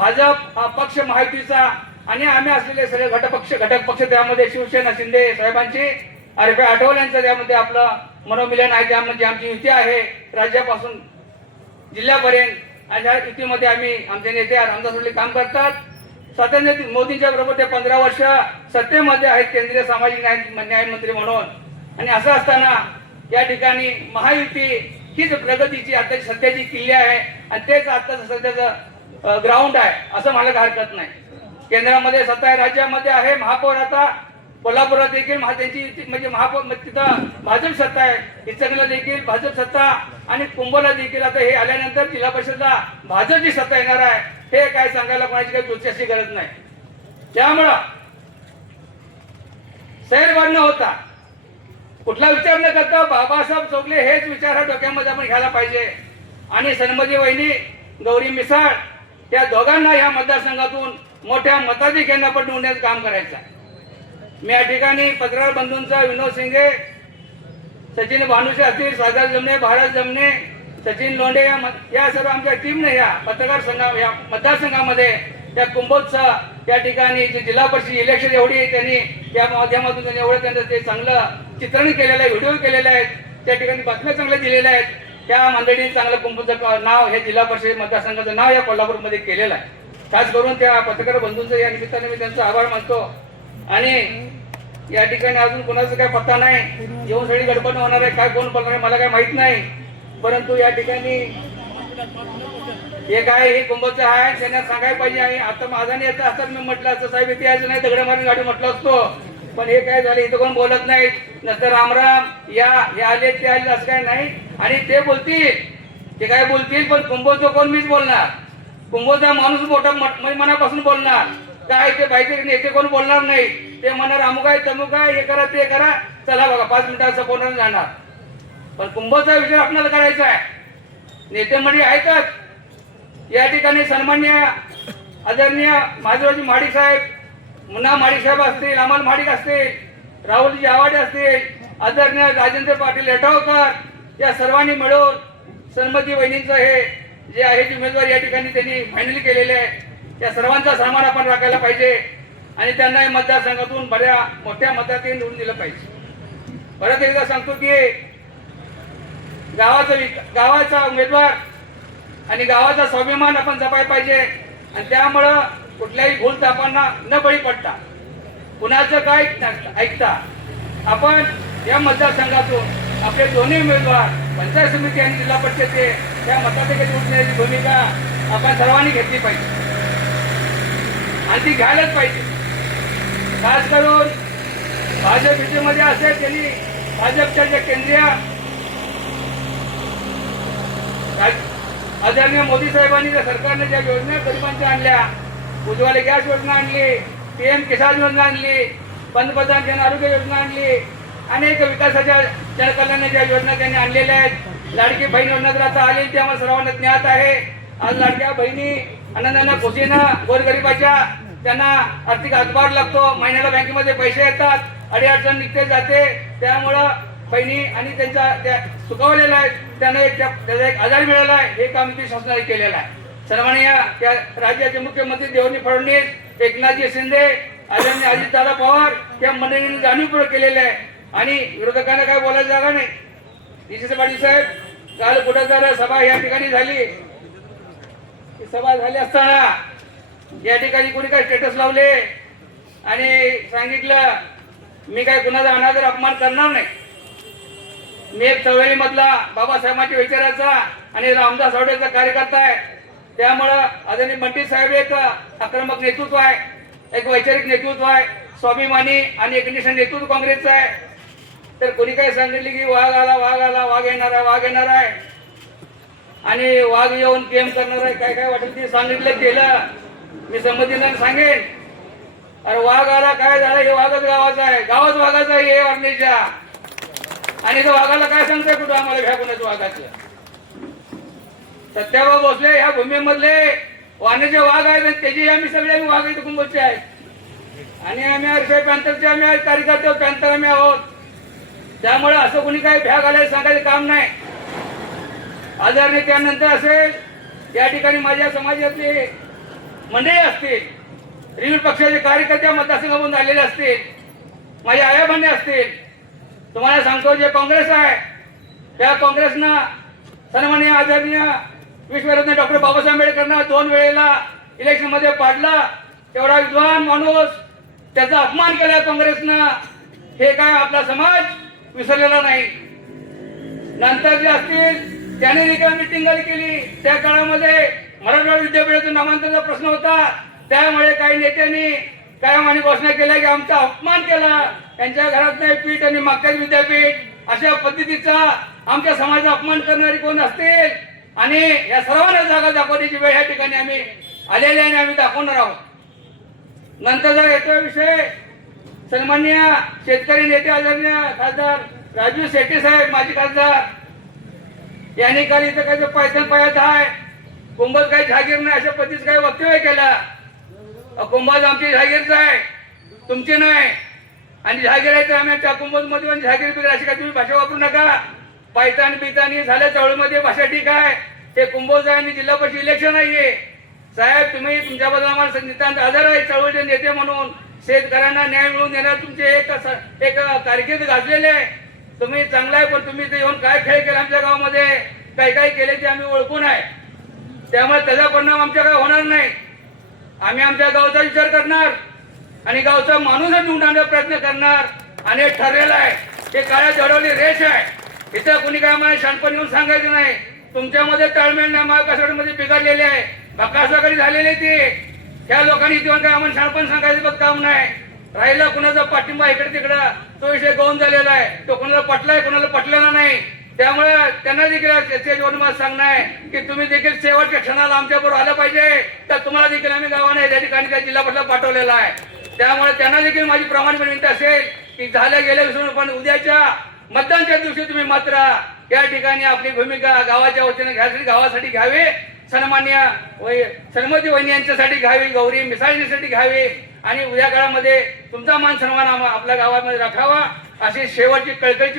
भाजप हा पक्ष माहितीचा आणि आम्ही असलेले सगळे घटक पक्ष घटक पक्ष त्यामध्ये शिवसेना शिंदे साहेबांची आरपी आठवल्यांचं त्यामध्ये आपलं मनोमिलन आहे त्यामध्ये आमची युती आहे. राज्यापासून जिल्ह्यापर्यंत आणि ह्या युतीमध्ये आम्ही आमचे नेते रामदास काम करतात. स्वातंत्र्य मोदींच्या बरोबर ते पंधरा वर्ष सत्तेमध्ये आहेत केंद्रीय सामाजिक न्याय न्याय मंत्री म्हणून. आणि असं असताना या ठिकाणी महायुती हीच प्रगतीची आता सध्याची किल्ली आहे. आणि तेच आताचं सध्याचं ग्राउंड आहे असं मला काही हरकत नाही. केंद्रामध्ये सत्ता आहे राज्यामध्ये आहे महापौर आता कोल्हापुरात देखील त्यांची म्हणजे महापौर तिथं भाजप सत्ता आहे इचकला देखील भाजप सत्ता आणि कुंभला देखील आता हे आल्यानंतर जिल्हा परिषदला भाजपची सत्ता येणार आहे हे काय सांगायला कोणाची काही दुसऱ्याची गरज नाही. त्यामुळं सैर न होता. कुठला विचार न करता बाबासाहेब चौगले हेच विचार हा डोक्यामध्ये आपण घ्यायला पाहिजे. आणि सन्मती वहिनी गौरी मिसाळ त्या दोघांना ह्या मतदारसंघातून मोठ्या मताधिक्यांना पटवण्याचं काम करायचं आहे. मी या ठिकाणी पत्रकार बंधूंचा विनोद शिंगे सचिन भानुशे असतील सागर जमणे भारत जमणे सचिन लोंढे या म- या सर्व आमच्या टीमने या पत्रकार संघा या मतदारसंघामध्ये त्या कुंभोत्सव त्या ठिकाणी जे जिल्हा परिषद इलेक्शन एवढी त्यांनी या माध्यमातून त्यांनी एवढं त्यांचं ते चांगलं चित्रण केलेलं आहे व्हिडिओ केलेले आहेत त्या ठिकाणी बातम्या चांगल्या दिलेल्या आहेत त्या मंडळीने चांगलं कुंभचं नाव हे जिल्हा परिषद मतदारसंघाचं नाव या कोल्हापूरमध्ये केलेलं आहे. खास करून त्या पत्रकार बंधूंचं या निमित्ताने मी त्यांचा आभार मानतो. आणि या ठिकाणी अजून कोणाचा काय पत्ता नाही येऊन सगळी गडबड होणार आहे काय कोण बोलणार आहे मला काय माहीत नाही. परंतु या ठिकाणी हे काय हे कुंभचं आहे त्यांना सांगायला पाहिजे आणि आता माझा नाही याचा असताना मी म्हटलं असतं साहेब इथे यायचं नाही दगड मारून गाडी म्हटलं असतो. पण हे काय झालं इथं कोण बोलत नाहीत नंतर रामराम या हे आले ते आले असं काय नाही. आणि ते बोलतील. ते काय बोलतील पण कुंभोचं कोण मीच बोलणार? कुंभोचा माणूस मोठा मनापासून बोलणार. काय ते बाईचे नेते कोण बोलणार नाही. ते म्हणणार अमुक आहे तमुक आहे हे करा ते करा. चला बघा पाच मिनिटात कोणाला जाणार. पण कुंभचा विषय आपल्याला करायचा आहे. नेते म्हणजे ऐकत. या ठिकाणी सन्मान्य आदरणीय माझीराजी माडी साहेब मुन्ना महाडिक साहेब असतील अमल माडिक असतील राहुलजी आवाडे असतील आदरणीय राजेंद्र पाटील येटावकर या सर्वांनी मिळून सन्मती वहिनींचं हे जे आहे ती उमेदवारी या ठिकाणी त्यांनी फायनल केलेले आहे त्या सर्वांचा सन्मान आपण राखायला पाहिजे आणि त्यांना या मतदारसंघातून बऱ्या मोठ्या मताने निवडून दिलं पाहिजे. परत एकदा सांगतो की गावाचा विक- गावाचा उमेदवार आणि गावाचा स्वाभिमान आपण जपायला पाहिजे आणि त्यामुळं कुठल्याही भूल तापांना न बळी पडता. कुणाचं काय ऐकता आपण या मतदारसंघातून आपले दोन्ही उमेदवार पंचायत समिती आणि जिल्हा परिषदचे त्या मतदारसंघात उठण्याची भूमिका आपण सर्वांनी घेतली पाहिजे. आणि ती घ्यायलाच पाहिजे. खास करून भाजप युतीमध्ये असेल त्यांनी भाजपच्या ज्या केंद्रीय आदरणीय मोदी साहेबांनी ज्या सरकारने ज्या योजना गरिबांच्या आणल्या उज्ज्वला गॅस योजना आणली पीएम किसान योजना आणली पंतप्रधान जन आरोग्य योजना आणली अनेक विकासाच्या जनकल्याणाच्या योजना त्यांनी आणलेल्या आहेत. लाडकी बहीण योजना तर आता आली ते आम्हाला सर्वांना ज्ञात आहे. आज लाडक्या बहिणी आनंदांना खुशीनं गोरगरिबाच्या त्यांना आर्थिक हातभार लागतो. महिन्याला बँकेमध्ये पैसे येतात अडीअडचण निघते जाते. त्यामुळं बहिणी आणि त्यांचा त्या सुखावलेल्या आहेत. त्यांना एक त्या- त्याचा एक आधार मिळाला आहे. हे काम युती शासनाने केलेलं आहे. सर्वांनी त्या राज्याचे मुख्यमंत्री देवेंद्र फडणवीस एकनाथजी शिंदे आदरणीय अजितदादा पवार या मंडळींनी जाणीवपूर्वक केलेलं आहे. आणि विरोधकांना काय बोलायला जागा नाही. निशित पाटील साहेब काल कुठं सभा या ठिकाणी झाली. ती सभा झाली असताना या ठिकाणी कोणी काय स्टेटस लावले? आणि सांगितलं मी काय कुणाचा अनादर अपमान करणार नाही. मी एक चळवळीमधला बाबासाहेबांच्या विचाराचा आणि रामदास आवडेचा कार्यकर्ता आहे. त्यामुळं आदरणीय मंत्री साहेब एक आक्रमक नेतृत्व आहे. एक वैचारिक नेतृत्व आहे. स्वाभिमानी आणि एकनिष्ठ नेतृत्व काँग्रेसचं आहे. तर कोणी काय सांगितले की वाघ आला वाघ आला वाघ येणार आहे वाघ येणार आहे. आणि वाघ येऊन गेम करणार आहे काय काय वाटेल ते सांगितलं केलं. मी संमतीनं सांगेन. अरे वाघ आला काय झालं? हे वाघच गावाचं आहे. गावच वाघाचा आहे हे अग्नीच्या आणि तो वाघाला काय सांगताय कुठं आम्हाला? भ्या वाघाचं? सत्याबा भोसले ह्या भूमीमधले. वाण्याचे वाघ आहेत आणि आम्ही सगळे वाघ इथे कुंभचे आहेत. आणि आम्ही अरशे पॅन्थरचे आम्ही कार्यकर्ते पॅन्थर आम्ही आहोत. त्यामुळे असं कोणी काही भ्या घालायला सांगायचं काम नाही. आदरणे त्यानंतर असेल या ठिकाणी माझ्या समाजातले मंडळी असतील विविध पक्षाचे कार्यकर्ते मतदारसंघामधून आलेले असतील माझ्या आया बहिणी असतील तुम्हाला सांगतो जे काँग्रेस आहे त्या काँग्रेसनं सन्माननीय आदरणीय विश्वरत्न डॉक्टर बाबासाहेब आंबेडकरना दोन वेळेला इलेक्शनमध्ये पाडला. तेवढा विद्वान माणूस त्याचा अपमान केला काँग्रेसनं. हे काय आपला समाज विसरलेला नाही. नंतर जे असतील त्याने देखील मिटिंग केली. त्या काळामध्ये मराठवाडा विद्यापीठातून नामांतराचा प्रश्न होता. त्यामुळे काही नेत्यांनी कायमाने घोषणा केल्या की आमचा अपमान केला. त्यांच्या घरात नाही पीठ आणि मागच्याच विद्यापीठ. अशा पद्धतीचा आमच्या समाजाचा अपमान करणारे कोण असतील? आणि या सर्वांना जागा दाखवण्याची वेळ या ठिकाणी आम्ही आलेली आणि आम्ही दाखवणार आहोत. नंतरचा येतोय विषय सन्मान्य शेतकरी नेते आदरणीय खासदार राजू शेट्टी साहेब माजी खासदार यांनी काल इथं काय पायथन पायात आहे कुंभज काही जागीर नाही अशा पद्धतीचं काही वक्तव्य केलं. अहो, कुंभज आमची जागीरच आहे तुमची नाही. आणि जागीर आहे तर आम्ही त्या कुंभजमध्ये पण जागीर बिगीर अशी काय तुम्ही भाषा वापरू नका. पायतान बितानी झाल्या चळवळीमध्ये भाषाठी काय ते कुंभोज आहे आणि जिल्हा परिषद इलेक्शन आहे साहेब तुम्ही तुमच्याबद्दल आम्हाला नितांत आधार आहे चळवळीचे नेते म्हणून. शेतकऱ्यांना न्याय मिळवून देणार तुमचे एक एक कारकीर्द गाजलेले आहे. तुम्ही चांगला आहे पण तुम्ही ते येऊन काय खेळ केला आमच्या गावामध्ये? काय काय केले ते आम्ही ओळखून आहे. त्यामुळे त्याचा परिणाम आमच्या काय होणार नाही. आम्ही आमच्या गावचा विचार करणार आणि गावचा माणूसच निवडण्याचा प्रयत्न करणार. आणि ठरलेला ठरलेलं आहे. ते काळ्या चढवली रेष आहे. इथं कुणी काय आम्हाला शानपण येऊन सांगायचं नाही. तुमच्यामध्ये ताळमेळ नाही महाविकासमध्ये बिघडलेले आहे. बकासाकडे झालेले ते. त्या लोकांनी इथे काय आम्हाला शानपण सांगायचं बघ काम नाही. राहिला कुणाचा पाठिंबा इकडे तिकडं तो विषय गौन झालेला आहे. तो कोणाला पटलाय कोणाला पटलेला नाही. त्यामुळे त्यांना देखील स्टेजवर मला सांगणं आहे की तुम्ही देखील शेवटच्या क्षणाला आमच्या बरोबर आलं पाहिजे. तर तुम्हाला देखील आम्ही गावाने त्या ठिकाणी त्या जिल्हा पटला पाठवलेला आहे. त्यामुळे त्यांना देखील माझी प्रामाणिक विनंती असेल की झाल्या गेल्या विसरून पण उद्याच्या मतदानच्या दिवशी तुम्ही मात्र या ठिकाणी आपली भूमिका गावाच्या वतीने घ्यासाठी गावासाठी घ्यावी. सन्मान्य सन्मती वहिनी यांच्यासाठी घ्यावी गौरी मिसाळणीसाठी घ्यावी. आणि उद्या काळामध्ये तुमचा मान सन्मान आपल्या गावामध्ये राखावा. अशी शेवटची कळकळीची